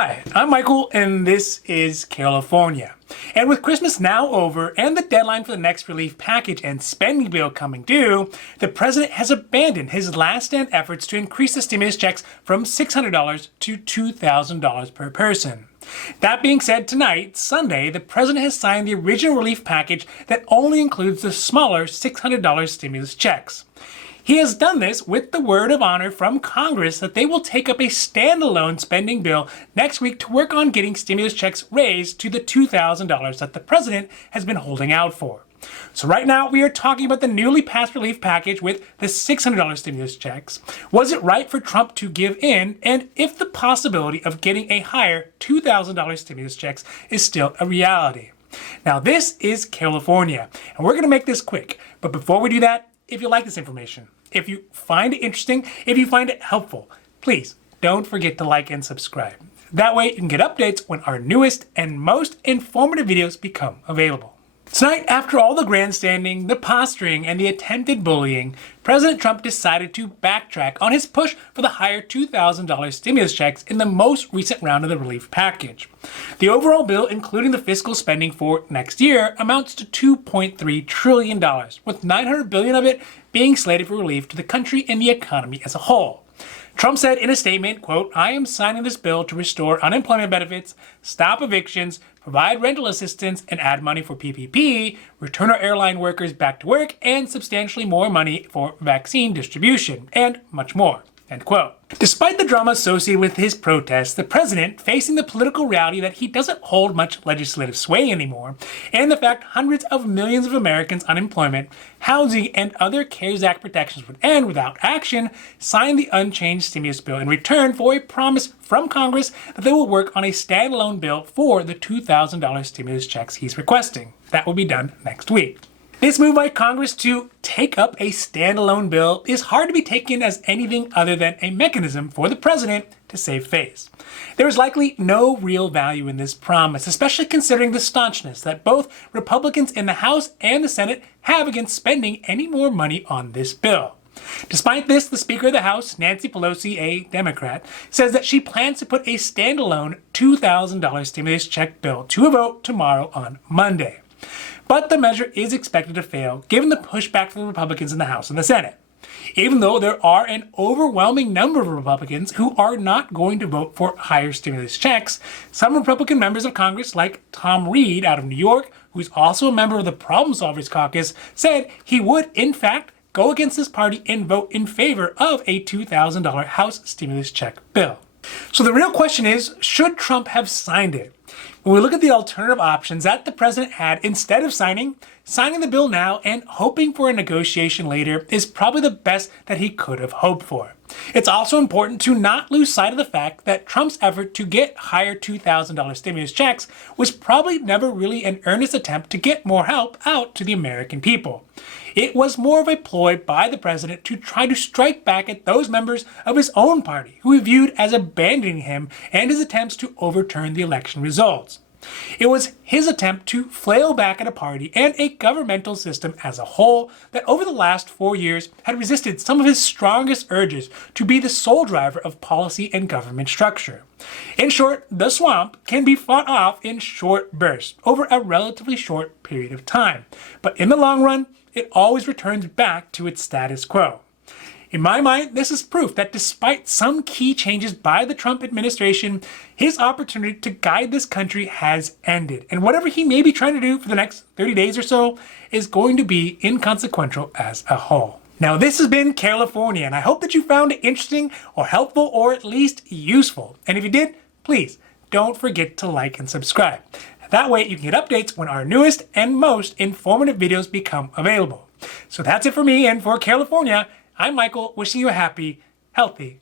Hi, I'm Michael, and this is Carelifornia. And with Christmas now over and the deadline for the next relief package and spending bill coming due, the president has abandoned his last-stand efforts to increase the stimulus checks from $600 to $2,000 per person. That being said, tonight, Sunday, the president has signed the original relief package that only includes the smaller $600 stimulus checks. He has done this with the word of honor from Congress that they will take up a standalone spending bill next week to work on getting stimulus checks raised to the $2,000 that the president has been holding out for. So right now we are talking about the newly passed relief package with the $600 stimulus checks. Was it right for Trump to give in? And if the possibility of getting a higher $2,000 stimulus checks is still a reality? Now this is Carelifornia, and we're going to make this quick. But before we do that, if you like this information, if you find it interesting, if you find it helpful, please don't forget to like and subscribe. That way you can get updates when our newest and most informative videos become available. Tonight, after all the grandstanding, the posturing, and the attempted bullying, President Trump decided to backtrack on his push for the higher $2,000 stimulus checks in the most recent round of the relief package. The overall bill, including the fiscal spending for next year, amounts to $2.3 trillion, with $900 billion of it being slated for relief to the country and the economy as a whole. Trump said in a statement, quote, "I am signing this bill to restore unemployment benefits, stop evictions, provide rental assistance, and add money for PPP, return our airline workers back to work, and substantially more money for vaccine distribution, and much more," end quote. Despite the drama associated with his protests, the president, facing the political reality that he doesn't hold much legislative sway anymore, and the fact hundreds of millions of Americans' unemployment, housing, and other CARES Act protections would end without action, signed the unchanged stimulus bill in return for a promise from Congress that they will work on a standalone bill for the $2,000 stimulus checks he's requesting. That will be done next week. This move by Congress to take up a standalone bill is hard to be taken as anything other than a mechanism for the president to save face. There is likely no real value in this promise, especially considering the staunchness that both Republicans in the House and the Senate have against spending any more money on this bill. Despite this, the Speaker of the House, Nancy Pelosi, a Democrat, says that she plans to put a standalone $2,000 stimulus check bill to a vote tomorrow on Monday. But the measure is expected to fail, given the pushback from the Republicans in the House and the Senate. Even though there are an overwhelming number of Republicans who are not going to vote for higher stimulus checks, some Republican members of Congress, like Tom Reed out of New York, who's also a member of the Problem Solvers Caucus, said he would, in fact, go against this party and vote in favor of a $2,000 House stimulus check bill. So the real question is, should Trump have signed it? When we look at the alternative options that the president had, instead of signing the bill now and hoping for a negotiation later is probably the best that he could have hoped for. It's also important to not lose sight of the fact that Trump's effort to get higher $2,000 stimulus checks was probably never really an earnest attempt to get more help out to the American people. It was more of a ploy by the president to try to strike back at those members of his own party who he viewed as abandoning him and his attempts to overturn the election results. It was his attempt to flail back at a party and a governmental system as a whole that over the last 4 years had resisted some of his strongest urges to be the sole driver of policy and government structure. In short, the swamp can be fought off in short bursts over a relatively short period of time, but in the long run, it always returns back to its status quo. In my mind, this is proof that despite some key changes by the Trump administration, his opportunity to guide this country has ended. And whatever he may be trying to do for the next 30 days or so is going to be inconsequential as a whole. Now, this has been Carelifornia, and I hope that you found it interesting or helpful or at least useful. And if you did, please don't forget to like and subscribe. That way you can get updates when our newest and most informative videos become available. So that's it for me, and for Carelifornia, I'm Michael, wishing you a happy, healthy